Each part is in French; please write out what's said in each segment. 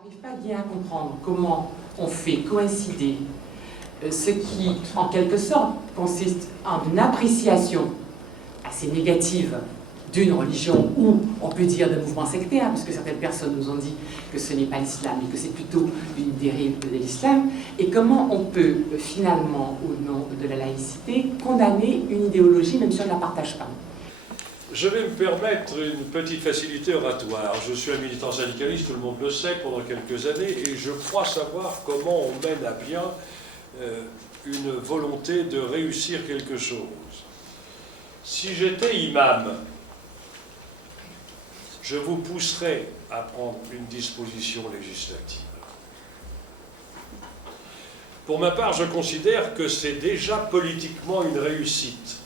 Je n'arrive pas bien à comprendre comment on fait coïncider ce qui, en quelque sorte, consiste en une appréciation assez négative d'une religion ou, on peut dire, d'un mouvement sectaire, puisque certaines personnes nous ont dit que ce n'est pas l'islam, mais que c'est plutôt une dérive de l'islam, et comment on peut, finalement, au nom de la laïcité, condamner une idéologie, même si on ne la partage pas. Je vais me permettre une petite facilité oratoire. Je suis un militant syndicaliste, tout le monde le sait, pendant quelques années, et je crois savoir comment on mène à bien une volonté de réussir quelque chose. Si j'étais imam, je vous pousserais à prendre une disposition législative. Pour ma part, je considère que c'est déjà politiquement une réussite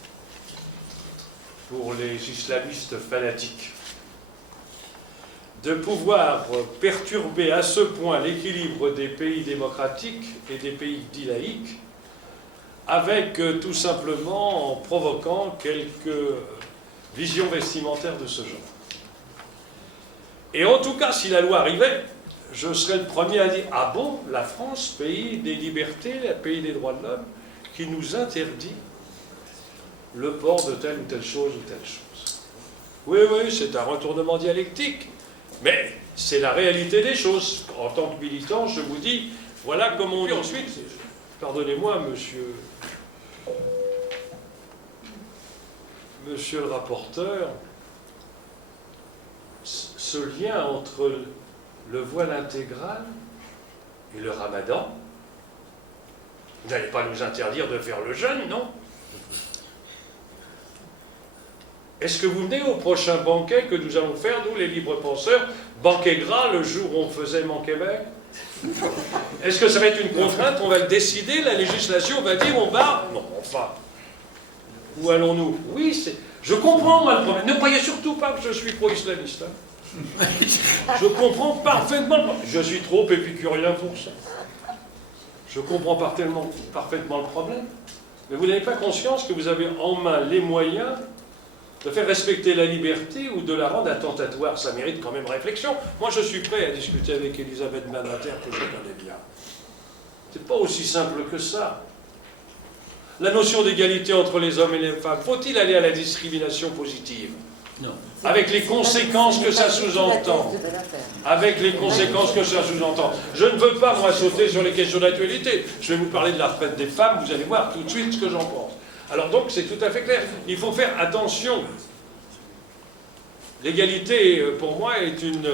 pour les islamistes fanatiques de pouvoir perturber à ce point l'équilibre des pays démocratiques et des pays dits laïques avec tout simplement en provoquant quelques visions vestimentaires de ce genre. Et en tout cas, si la loi arrivait, je serais le premier à dire « Ah bon, la France, pays des libertés, pays des droits de l'homme, qui nous interdit le port de telle ou telle chose ou telle chose. » Oui, oui, c'est un retournement dialectique, mais c'est la réalité des choses. En tant que militant, je vous dis, voilà comment on dit. Ensuite, pardonnez-moi, monsieur le rapporteur, ce lien entre le voile intégral et le ramadan, vous n'allez pas nous interdire de faire le jeûne, non? Est-ce que vous venez au prochain banquet que nous allons faire, nous les libres penseurs, banquet gras, le jour où on faisait manquer maigre? Est-ce que ça va être une contrainte? On va le décider, la législation va dire on va... Non, enfin... Où allons-nous? Oui, c'est... Je comprends, moi, le problème. Ne croyez surtout pas que je suis pro-islamiste. Hein. Je comprends parfaitement... Je suis trop épicurien pour ça. Je comprends parfaitement le problème. Mais vous n'avez pas conscience que vous avez en main les moyens de faire respecter la liberté ou de la rendre attentatoire. Ça mérite quand même réflexion. Moi, je suis prêt à discuter avec Elisabeth Badinter, que je connais bien. C'est pas aussi simple que ça. La notion d'égalité entre les hommes et les femmes, faut-il aller à la discrimination positive? Non. Avec les conséquences que ça sous-entend. Avec les conséquences que ça sous-entend. Je ne veux pas, moi, sauter sur les questions d'actualité. Je vais vous parler de la retraite des femmes, vous allez voir tout de suite ce que j'en pense. Alors donc, c'est tout à fait clair. Il faut faire attention. L'égalité, pour moi, est une...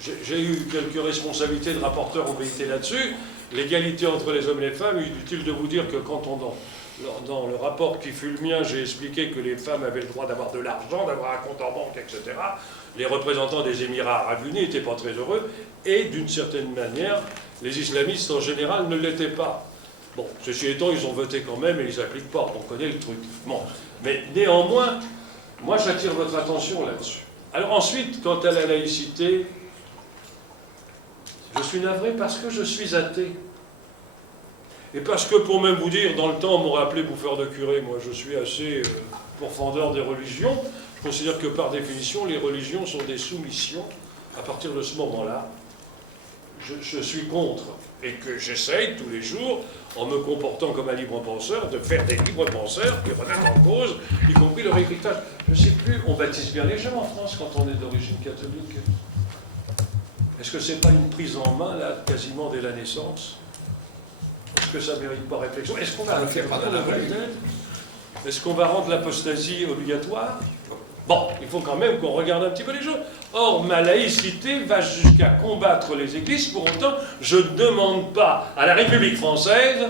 J'ai eu quelques responsabilités de rapporteur OBIT là-dessus. L'égalité entre les hommes et les femmes, il est utile de vous dire que quand dans le rapport qui fut le mien, j'ai expliqué que les femmes avaient le droit d'avoir de l'argent, d'avoir un compte en banque, etc. Les représentants des Émirats arabes unis n'étaient pas très heureux. Et d'une certaine manière, les islamistes en général ne l'étaient pas. Bon, ceci étant, ils ont voté quand même et ils n'appliquent pas. On connaît le truc. Bon. Mais néanmoins, moi j'attire votre attention là-dessus. Alors ensuite, quant à la laïcité, je suis navré parce que je suis athée. Et parce que, pour même vous dire, dans le temps, on m'aurait appelé bouffeur de curé. Moi, je suis assez pourfendeur des religions. Je considère que, par définition, les religions sont des soumissions. À partir de ce moment-là, je suis contre. Et que j'essaye tous les jours, en me comportant comme un libre penseur, de faire des libres penseurs qui remettent en cause, y compris leur héritage. Je ne sais plus, on baptise bien les gens en France quand on est d'origine catholique. Est-ce que c'est pas une prise en main, là, quasiment dès la naissance? Est-ce que ça ne mérite pas réflexion? Est-ce qu'on va Est-ce qu'on va rendre l'apostasie obligatoire? Bon, il faut quand même qu'on regarde un petit peu les choses. Or, ma laïcité va jusqu'à combattre les églises. Pour autant, je ne demande pas à la République française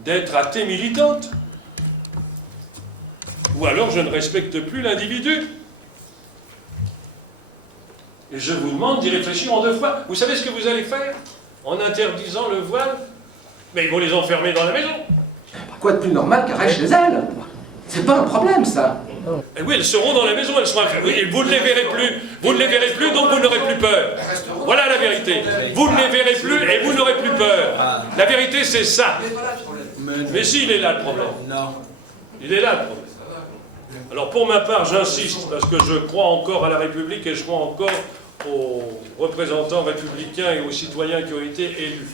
d'être athée militante. Ou alors, je ne respecte plus l'individu. Et je vous demande d'y réfléchir en deux fois. Vous savez ce que vous allez faire en interdisant le voile? Mais ils vont les enfermer dans la maison. Quoi de plus normal qu'elles restent chez elles? C'est pas un problème, ça. Et oui, elles seront dans la maison, elles seront... Oui, et vous ne les verrez plus. Vous ne les verrez plus, donc vous n'aurez plus peur. Voilà la vérité. Vous ne les verrez plus et vous n'aurez plus peur. La vérité, c'est ça. Mais si, il est là le problème. Il est là le problème. Alors pour ma part, j'insiste, parce que je crois encore à la République et je crois encore aux représentants républicains et aux citoyens qui ont été élus.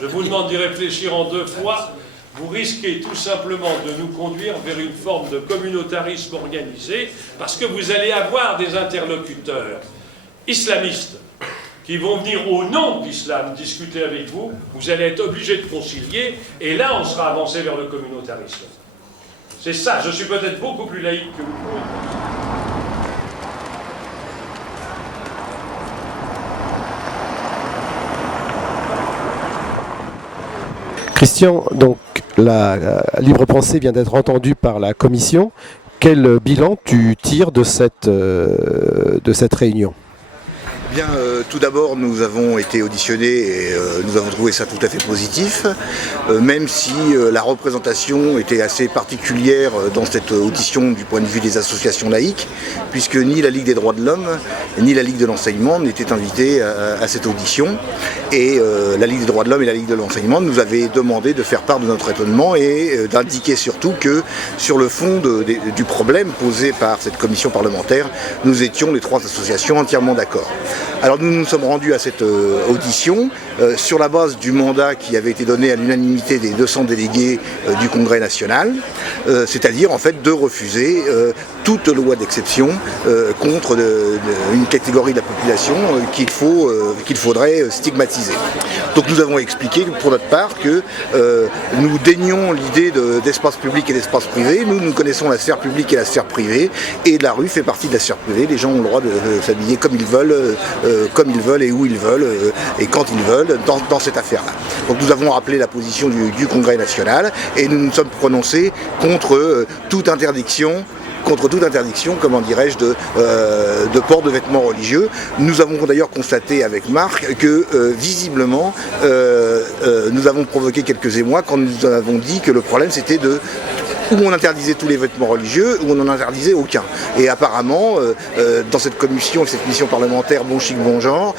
Je vous demande d'y réfléchir en deux fois. Vous risquez tout simplement de nous conduire vers une forme de communautarisme organisé, parce que vous allez avoir des interlocuteurs islamistes qui vont venir au nom de l'islam discuter avec vous. Vous allez être obligés de concilier, et là on sera avancé vers le communautarisme. C'est ça, je suis peut-être beaucoup plus laïque que vous. Christian, donc la libre pensée vient d'être entendue par la commission. Quel bilan tu tires de cette réunion ? Bien, tout d'abord, nous avons été auditionnés et nous avons trouvé ça tout à fait positif, même si la représentation était assez particulière dans cette audition du point de vue des associations laïques, puisque ni la Ligue des droits de l'homme, ni la Ligue de l'enseignement n'étaient invités à cette audition. Et la Ligue des droits de l'homme et la Ligue de l'enseignement nous avaient demandé de faire part de notre étonnement et d'indiquer surtout que sur le fond du problème posé par cette commission parlementaire, nous étions les trois associations entièrement d'accord. Alors nous nous sommes rendus à cette audition sur la base du mandat qui avait été donné à l'unanimité des 200 délégués du Congrès national, c'est-à-dire en fait de refuser toute loi d'exception contre une catégorie de la population qu'il faudrait stigmatiser. Donc nous avons expliqué pour notre part que nous dénions l'idée d'espace public et d'espace privé. Nous connaissons la sphère publique et la sphère privée, et la rue fait partie de la sphère privée. Les gens ont le droit de s'habiller comme ils veulent et où ils veulent et quand ils veulent dans cette affaire-là. Donc nous avons rappelé la position du Congrès national et nous nous sommes prononcés contre toute interdiction, comment dirais-je, de port de vêtements religieux. Nous avons d'ailleurs constaté avec Marc que visiblement nous avons provoqué quelques émois quand nous avons dit que le problème c'était où on interdisait tous les vêtements religieux, où on n'en interdisait aucun. Et apparemment, dans cette commission, cette mission parlementaire bon chic, bon genre,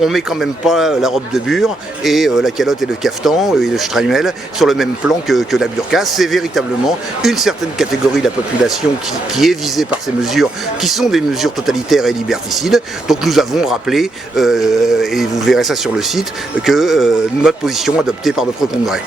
on met quand même pas la robe de bure et la calotte et le cafetan et le streimel sur le même plan que la burqa. C'est véritablement une certaine catégorie de la population qui est visée par ces mesures, qui sont des mesures totalitaires et liberticides. Donc nous avons rappelé, et vous verrez ça sur le site, que notre position adoptée par notre congrès.